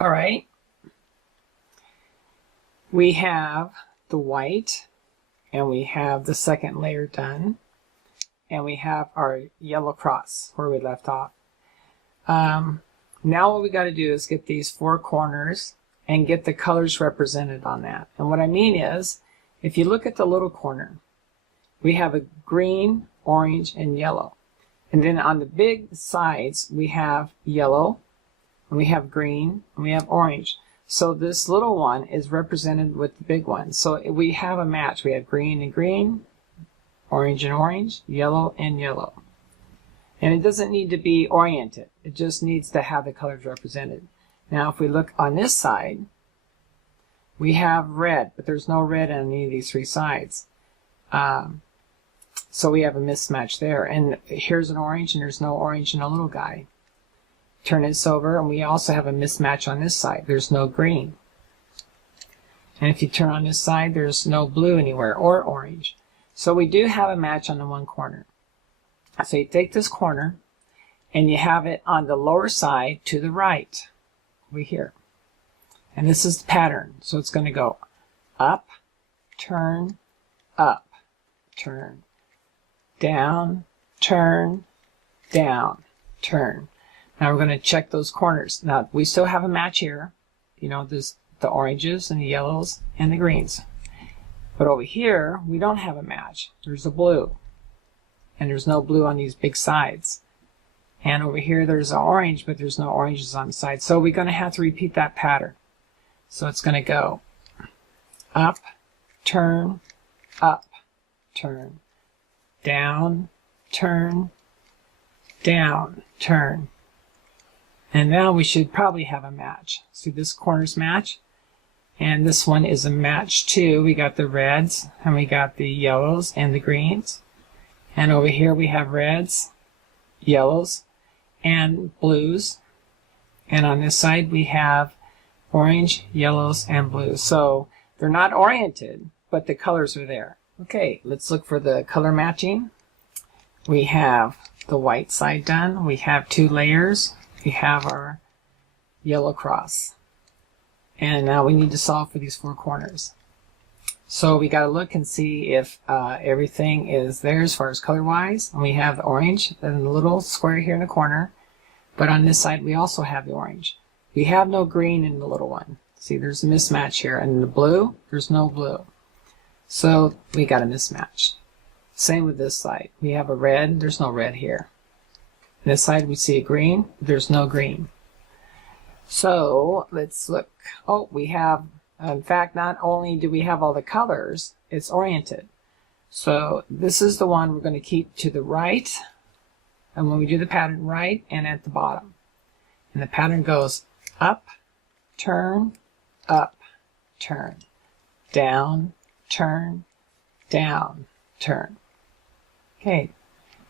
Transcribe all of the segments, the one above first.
All right. We have the white, and we have the second layer done, and we have our yellow cross where we left off. Now what we got to do is get these four corners and get the colors represented on that. And what I mean is, if you look at the little corner, we have a green, orange, and yellow. And then on the big sides, we have yellow, and we have green, and we have orange. So this little one is represented with the big one. So we have a match. We have green and green, orange and orange, yellow and yellow. And it doesn't need to be oriented. It just needs to have the colors represented. Now if we look on this side, we have red, but there's no red on any of these three sides. So we have a mismatch there. And here's an orange, and there's no orange in the little guy. Turn this over, and we also have a mismatch on this side. There's no green. And if you turn on this side, there's no blue anywhere, or orange. So we do have a match on the one corner. So you take this corner, and you have it on the lower side to the right, over here. And this is the pattern. So it's going to go up, turn, up, turn, down, turn, down, turn. Now we're going to check those corners. Now we still have a match here. You know, there's the oranges and the yellows and the greens. But over here, we don't have a match. There's a blue. And there's no blue on these big sides. And over here, there's an orange, but there's no oranges on the side. So we're going to have to repeat that pattern. So it's going to go up, turn, down, turn, down, turn. And now we should probably have a match. See, this corner's match, and this one is a match too. We got the reds, and we got the yellows and the greens. And over here we have reds, yellows, and blues. And on this side we have orange, yellows, and blues. So they're not oriented, but the colors are there. Okay, let's look for the color matching. We have the white side done. We have two layers. We have our yellow cross. And now we need to solve for these four corners. So we got to look and see if everything is there as far as color-wise. And we have the orange and the little square here in the corner. But on this side, we also have the orange. We have no green in the little one. See, there's a mismatch here. And in the blue, there's no blue. So we got a mismatch. Same with this side. We have a red. There's no red here. On this side, we see a green. There's no green. So let's look. Oh, we have, in fact, not only do we have all the colors, it's oriented. So this is the one we're going to keep to the right. And when we do the pattern, right and at the bottom. And the pattern goes up, turn, down, turn, down, turn. Okay.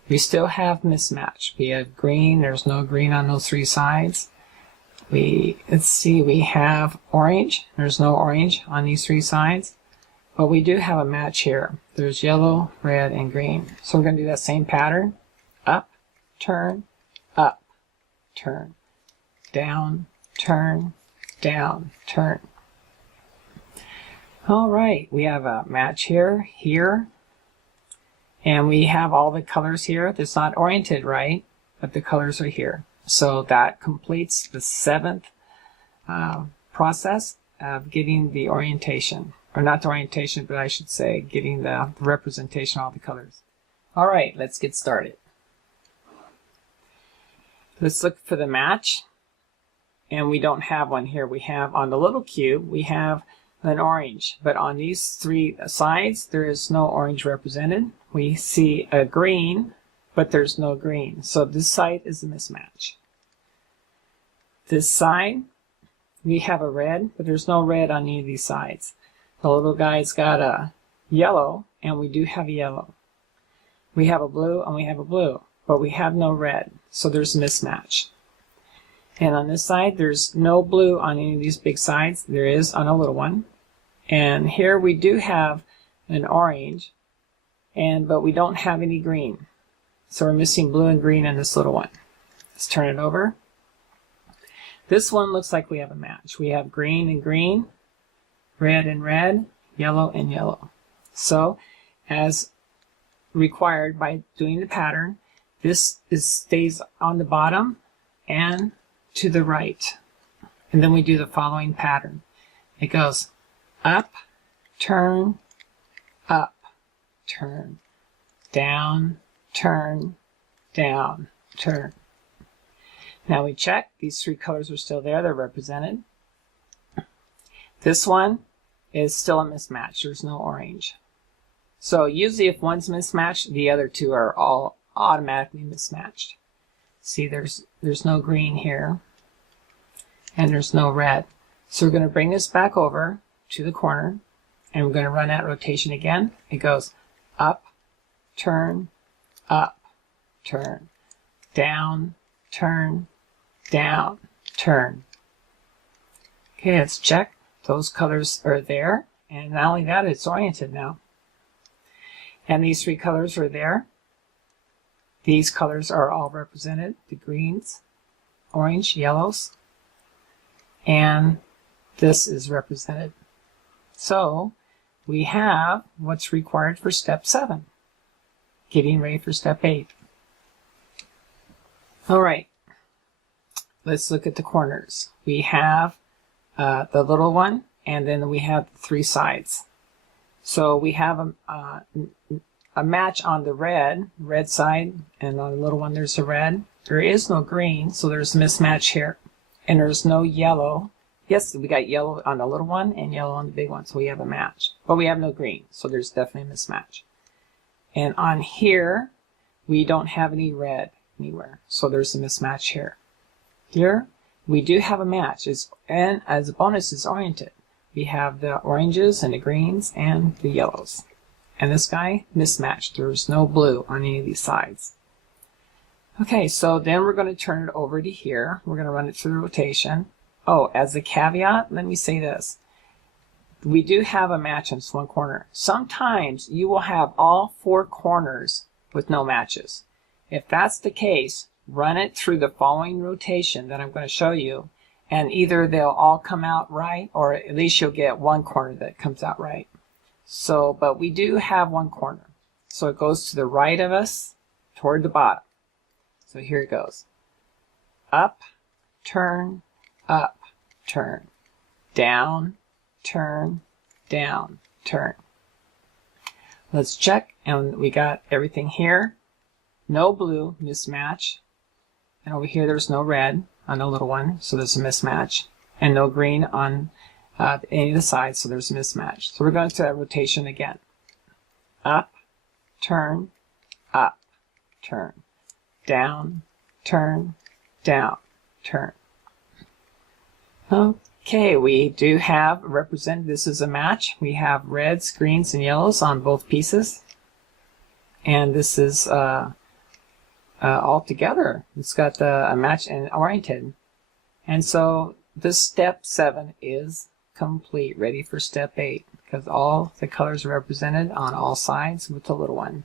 We still have mismatch. We have green. There's no green on those three sides. Let's see, we have orange. There's no orange on these three sides. But we do have a match here. There's yellow, red, and green. So we're going to do that same pattern. Up, turn, down, turn, down, turn. All right, we have a match here, and we have all the colors here. It's not oriented right, but the colors are here. So that completes the seventh process of getting the orientation. Or not the orientation, but I should say getting the representation of all the colors. All right, let's get started. Let's look for the match. And we don't have one here. We have on the little cube, we have an orange. But on these three sides, there is no orange represented. We see a green, but there's no green. So this side is a mismatch. This side, we have a red, but there's no red on any of these sides. The little guy's got a yellow, and we do have a yellow. We have a blue, and we have a blue, but we have no red. So there's a mismatch. And on this side, there's no blue on any of these big sides. There is on a little one. And here we do have an orange, but we don't have any green. So we're missing blue and green in this little one. Let's turn it over. This one looks like we have a match. We have green and green, red and red, yellow and yellow. So, as required by doing the pattern, this stays on the bottom and to the right. And then we do the following pattern. It goes up, turn, up, turn, down, turn, down, turn. Now we check. These three colors are still there. They're represented. This one is still a mismatch. There's no orange. So usually if one's mismatched, the other two are all automatically mismatched. See, there's no green here, and there's no red. So we're going to bring this back over to the corner, and we're going to run that rotation again. It goes up, turn, down, turn, down, turn. Okay, let's check. Those colors are there, and not only that, it's oriented now. And these three colors are there. These colors are all represented, the greens, orange, yellows, and this is represented. So we have what's required for step 7, getting ready for step 8. All right, let's look at the corners. We have the little one, and then we have the 3 sides. So we have a match on the red side, and on the little one there's a red. There is no green, so there's a mismatch here. And there's no yellow. Yes, we got yellow on the little one and yellow on the big one, so we have a match. But we have no green, so there's definitely a mismatch. And on here, we don't have any red anywhere, so there's a mismatch here. Here, we do have a match, and as a bonus, it's oriented. We have the oranges and the greens and the yellows. And this guy, mismatched. There's no blue on any of these sides. Okay, so then we're going to turn it over to here. We're going to run it through the rotation. Oh, as a caveat, let me say this. We do have a match on this one corner. Sometimes you will have all 4 corners with no matches. If that's the case, run it through the following rotation that I'm going to show you, and either they'll all come out right, or at least you'll get one corner that comes out right. So, but we do have one corner. So it goes to the right of us, toward the bottom. So here it goes. Up, turn, down, turn, down, turn. Let's check, and we got everything here. No blue, mismatch. And over here there's no red on the little one, so there's a mismatch. And no green on any of the sides, so there's a mismatch. So we're going to that rotation again. Up, turn, down, turn, down, turn. Okay, we do have represented, this is a match. We have reds, greens, and yellows on both pieces. And this is all together. It's got a match and oriented. And so this step 7 is complete, ready for step 8, because all the colors are represented on all sides with the little one.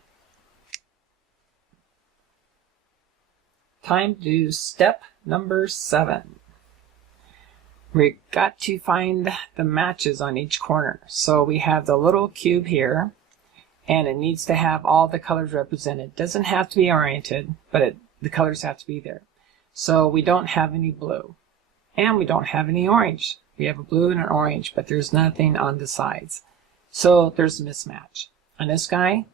Time to do step number 7. We've got to find the matches on each corner. So we have the little cube here, and it needs to have all the colors represented. It doesn't have to be oriented, but the colors have to be there. So we don't have any blue, and we don't have any orange. We have a blue and an orange, but there's nothing on the sides. So there's a mismatch. On this guy,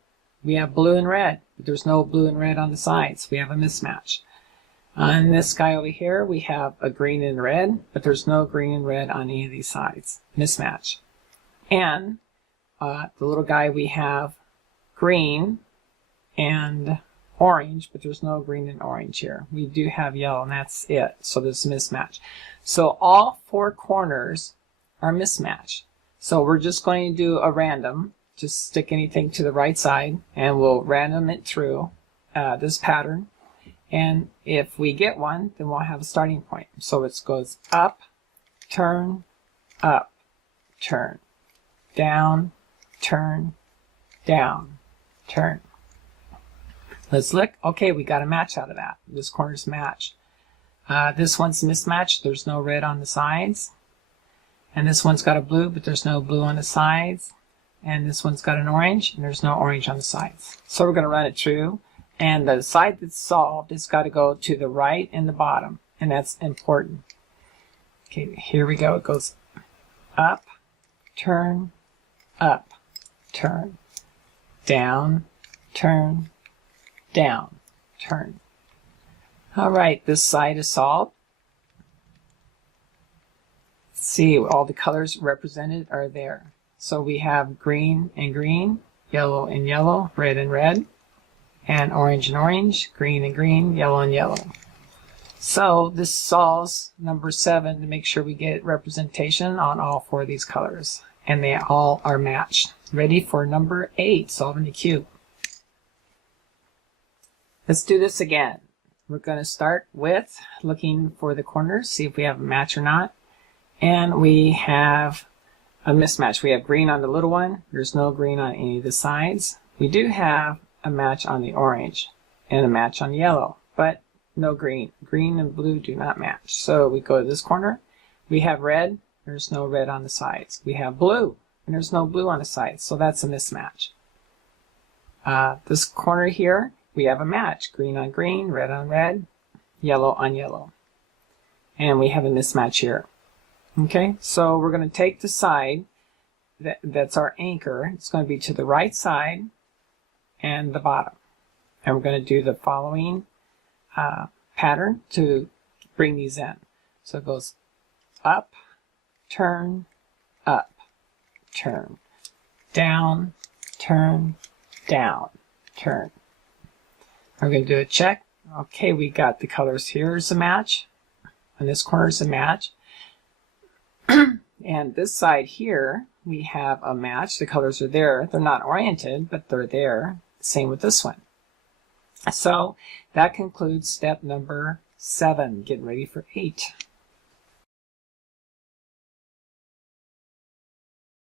we have blue and red, but there's no blue and red on the sides. We have a mismatch. On this guy over here, we have a green and red, but there's no green and red on any of these sides. Mismatch. And the little guy, we have green and orange, but there's no green and orange here. We do have yellow, and that's it. So there's a mismatch. So all 4 corners are mismatched. So we're just going to do a random. Just stick anything to the right side, and we'll random it through this pattern. And if we get one, then we'll have a starting point. So it goes up, turn, down, turn, down, turn. Let's look. Okay, we got a match out of that. This corner's match. This one's mismatched. There's no red on the sides. And this one's got a blue, but there's no blue on the sides. And this one's got an orange, and there's no orange on the sides. So we're going to run it through. And the side that's solved has got to go to the right and the bottom. And that's important. Okay, here we go. It goes up, turn, up, turn, down, turn, down, turn. All right, this side is solved. See, all the colors represented are there. So we have green and green, yellow and yellow, red and red, and orange, green and green, yellow and yellow. So this solves number 7 to make sure we get representation on all 4 of these colors. And they all are matched. Ready for number 8, solving the cube. Let's do this again. We're going to start with looking for the corners, see if we have a match or not. And we have a mismatch. We have green on the little one. There's no green on any of the sides. We do have a match on the orange and a match on the yellow, but no green. Green and blue do not match. So we go to this corner. We have red. There's no red on the sides. We have blue, and there's no blue on the sides. So that's a mismatch. This corner here, we have a match. Green on green, red on red, yellow on yellow. And we have a mismatch here. Okay, so we're going to take the side that's our anchor. It's going to be to the right side and the bottom. And we're going to do the following pattern to bring these in. So it goes up, turn, turn, down, turn, down, turn. We're going to do a check. Okay, we got the colors. Here's a match, and this corner is a match. And this side here, we have a match. The colors are there. They're not oriented, but they're there. Same with this one. So that concludes step number 7. Get ready for 8.